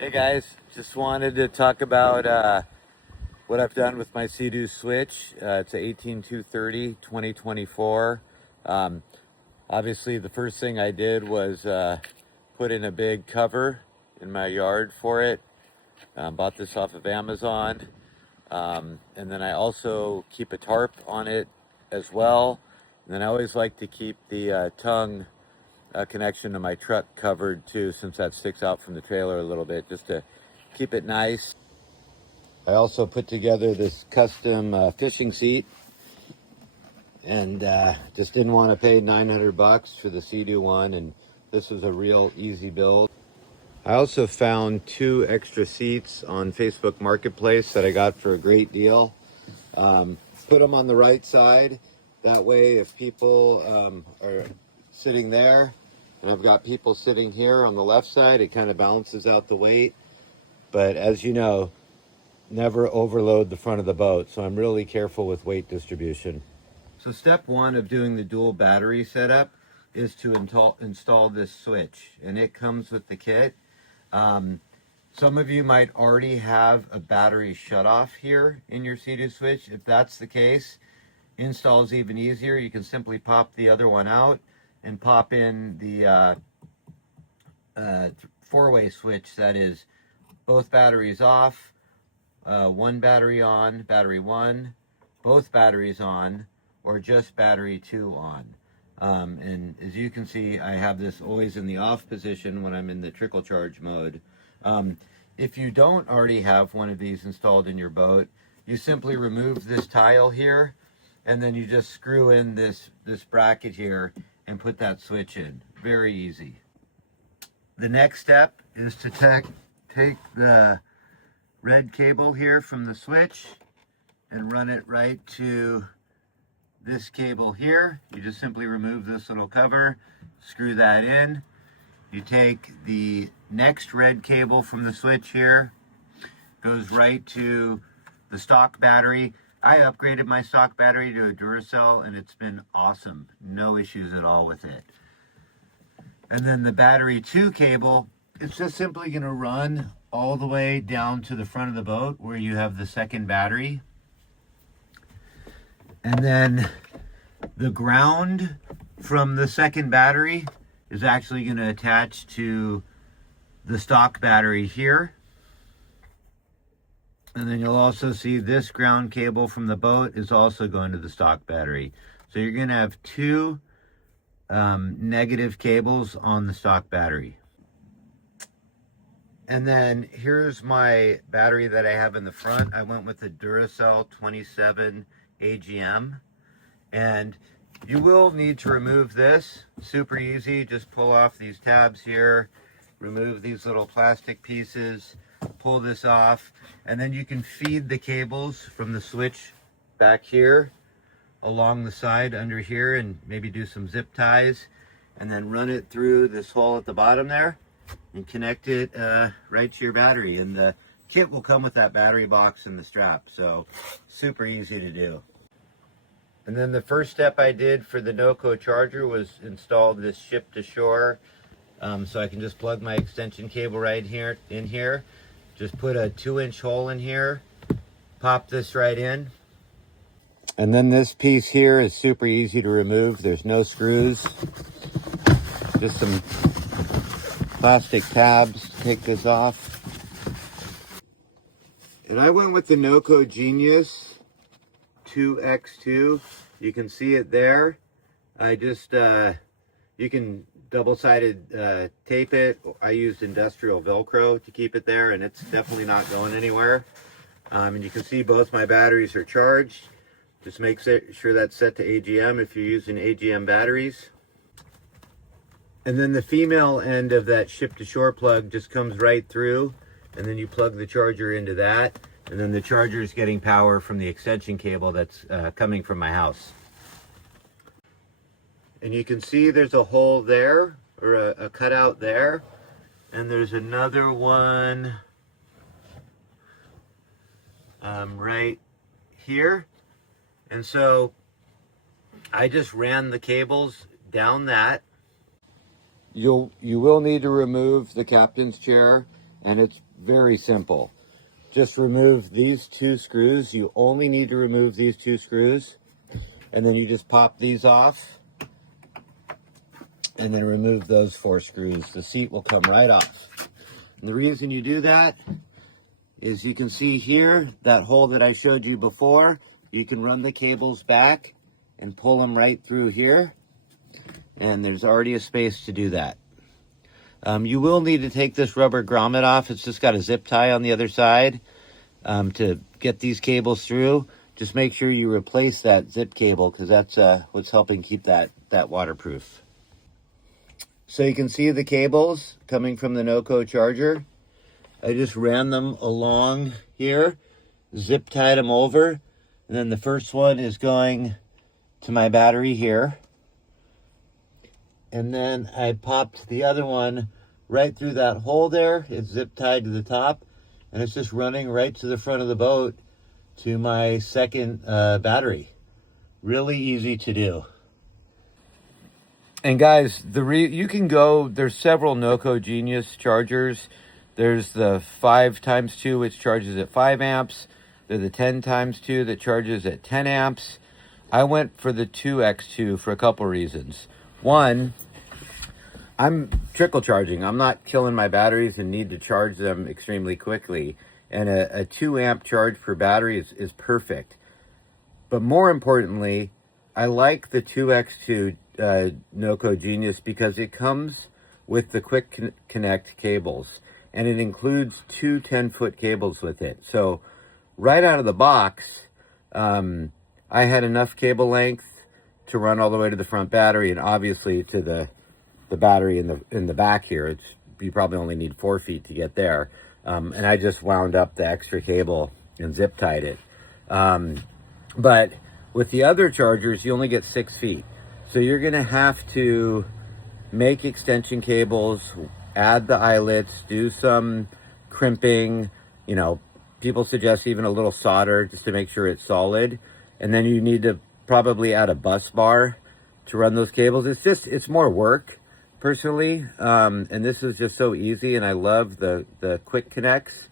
Hey guys, just wanted to talk about what I've done with my Seadoo Switch. It's a 18230 2024. Obviously, the first thing I did was put in a big cover in my yard for it. Bought this off of Amazon. And then I also keep a tarp on it as well. And then I always like to keep the tongue connection to my truck covered too, since that sticks out from the trailer a little bit, just to keep it nice. I also put together this custom fishing seat, and just didn't want to pay 900 bucks for the Seadoo one, and this was a real easy build. I also found 2 extra seats on Facebook Marketplace that I got for a great deal. Put them on the right side, that way if people are sitting there and I've got people sitting here on the left side, it kind of balances out the weight. But as you know, never overload the front of the boat, so I'm really careful with weight distribution. So step 1 of doing the dual battery setup is to install this switch, and it comes with the kit. Some of you might already have a battery shutoff here in your Seadoo Switch. If that's the case, install is even easier. You can simply pop the other one out and pop in the 4-way switch that is both batteries off, one battery on, battery 1, both batteries on, or just battery 2 on. And as you can see, I have this always in the off position when I'm in the trickle charge mode. If you don't already have one of these installed in your boat, you simply remove this tile here, and then you just screw in this bracket here and put that switch in. Very easy. The next step is to take the red cable here from the switch and run it right to this cable here. You just simply remove this little cover, screw that in. You take the next red cable from the switch here, goes right to the stock battery. I upgraded my stock battery to a Duracell, and it's been awesome. No issues at all with it. And then the battery 2 cable, it's just simply going to run all the way down to the front of the boat where you have the second battery. And then the ground from the second battery is actually going to attach to the stock battery here. And then you'll also see this ground cable from the boat is also going to the stock battery. So you're going to have 2 negative cables on the stock battery. And then here's my battery that I have in the front. I went with the Duracell 27 AGM. And you will need to remove this. Super easy. Just pull off these tabs here, remove these little plastic pieces, pull this off, and then you can feed the cables from the switch back here along the side under here, and maybe do some zip ties, and then run it through this hole at the bottom there and connect it right to your battery. And the kit will come with that battery box and the strap, so super easy to do. And then the first step I did for the NOCO charger was install this ship to shore. So I can just plug my extension cable right here in here. Just put a 2-inch hole in here, pop this right in. And then this piece here is super easy to remove. There's no screws, just some plastic tabs to take this off. And I went with the NOCO Genius 2X2. You can see it there. I just, you can double-sided tape it. I used industrial Velcro to keep it there, and it's definitely not going anywhere. And you can see both my batteries are charged. Just make sure that's set to AGM if you're using AGM batteries. And then the female end of that ship to shore plug just comes right through, and then you plug the charger into that, and then the charger is getting power from the extension cable that's coming from my house. And you can see there's a hole there, or a cutout there, and there's another one right here. And so I just ran the cables down that. You will need to remove the captain's chair And it's very simple. Just remove these 2 screws. You only need to remove these 2 screws. And then you just pop these off. And then remove those 4 screws. The seat will come right off. And the reason you do that is you can see here, that hole that I showed you before. You can run the cables back and pull them right through here. And there's already a space to do that. You will need to take this rubber grommet off. It's just got a zip tie on the other side to get these cables through. Just make sure you replace that zip cable because that's what's helping keep that waterproof. So you can see the cables coming from the NOCO charger. I just ran them along here, zip tied them over, and then the first one is going to my battery here. And then I popped the other one right through that hole there. It's zip tied to the top, and it's just running right to the front of the boat to my second battery. Really easy to do. And guys, you can go, there's several NOCO Genius chargers. There's the 5x2, which charges at 5 amps. There's the 10x2 that charges at 10 amps. I went for the 2x2 for a couple reasons. One, I'm trickle charging. I'm not killing my batteries and need to charge them extremely quickly. And a 2 amp charge per battery is perfect. But more importantly, I like the 2x2 NOCO Genius because it comes with the quick connect cables. And it includes 2 10-foot cables with it. So right out of the box, I had enough cable length to run all the way to the front battery, and obviously to the battery in the back here. You probably only need 4 feet to get there. And I just wound up the extra cable and zip tied it. But with the other chargers, you only get 6 feet. So you're gonna have to make extension cables, add the eyelets, do some crimping, you know, people suggest even a little solder just to make sure it's solid. And then you need to probably add a bus bar to run those cables. It's more work personally. And this is just so easy. And I love the quick connects.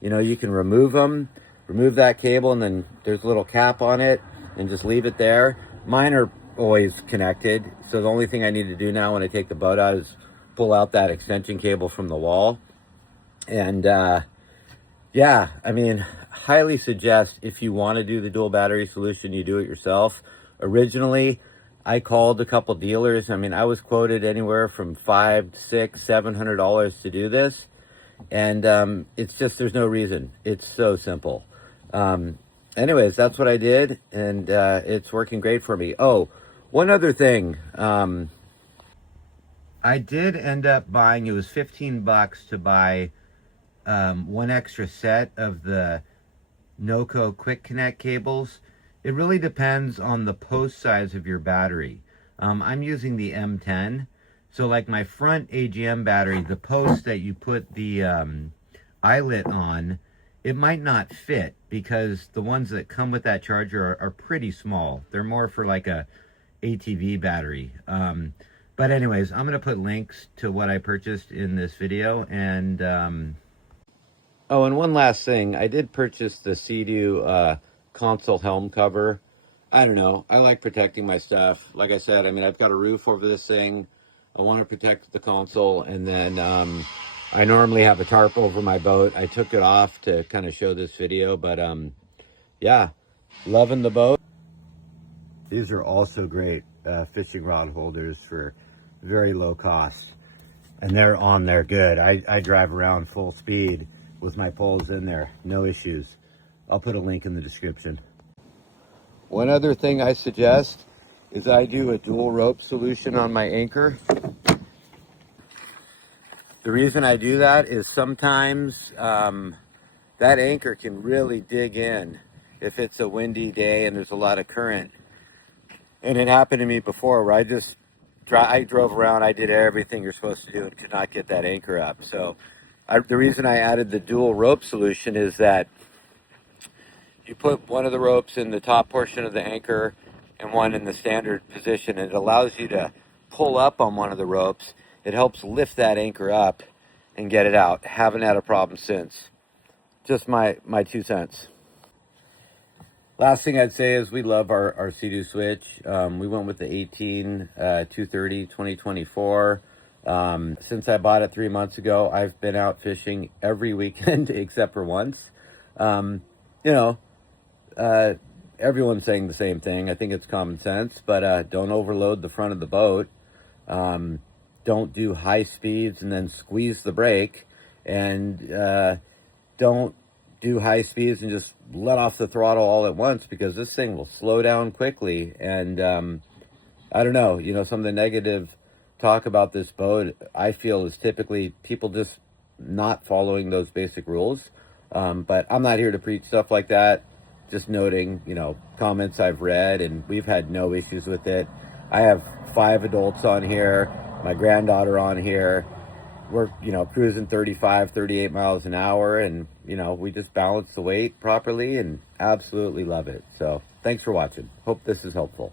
You know, you can remove them, remove that cable, and then there's a little cap on it and just leave it there. Mine are always connected. So the only thing I need to do now when I take the boat out is pull out that extension cable from the wall. And yeah, I mean, highly suggest if you want to do the dual battery solution, you do it yourself. Originally, I called a couple dealers. I mean, I was quoted anywhere from $500, $600, $700 to do this. And it's just, there's no reason. It's so simple. Anyways, that's what I did, and it's working great for me. Oh, one other thing. I did end up buying, it was 15 bucks to buy one extra set of the NOCO Quick Connect cables. It really depends on the post size of your battery. I'm using the M10. So like my front AGM battery, the post that you put the eyelet on, it might not fit because the ones that come with that charger are pretty small. They're more for like a ATV battery. But anyways, I'm going to put links to what I purchased in this video. And oh, and one last thing. I did purchase the Seadoo console helm cover. I don't know. I like protecting my stuff. Like I said, I mean, I've got a roof over this thing. I want to protect the console. And then I normally have a tarp over my boat. I took it off to kind of show this video. But yeah, loving the boat. These are also great fishing rod holders for very low cost. And they're on there good. I drive around full speed with my poles in there. No issues. I'll put a link in the description. One other thing I suggest is I do a dual rope solution on my anchor. The reason I do that is sometimes that anchor can really dig in if it's a windy day and there's a lot of current. And it happened to me before where I drove around, I did everything you're supposed to do and could not get that anchor up. So the reason I added the dual rope solution is that you put one of the ropes in the top portion of the anchor and one in the standard position. And it allows you to pull up on one of the ropes. It helps lift that anchor up. and get it out. Haven't had a problem since. Just my 2 cents. Last thing I'd say is we love our Seadoo Switch. We went with the 18 230 2024. Since I bought it 3 months ago, I've been out fishing every weekend except for once. Um, you know, everyone's saying the same thing. I think it's common sense, but don't overload the front of the boat. Don't do high speeds and then squeeze the brake, and don't do high speeds and just let off the throttle all at once, because this thing will slow down quickly. And I don't know, some of the negative talk about this boat, I feel, is typically people just not following those basic rules. But I'm not here to preach stuff like that. Just noting, comments I've read, and we've had no issues with it. I have 5 adults on here, my granddaughter on here. We're, cruising 35, 38 miles an hour, and, we just balance the weight properly and absolutely love it. So thanks for watching. Hope this is helpful.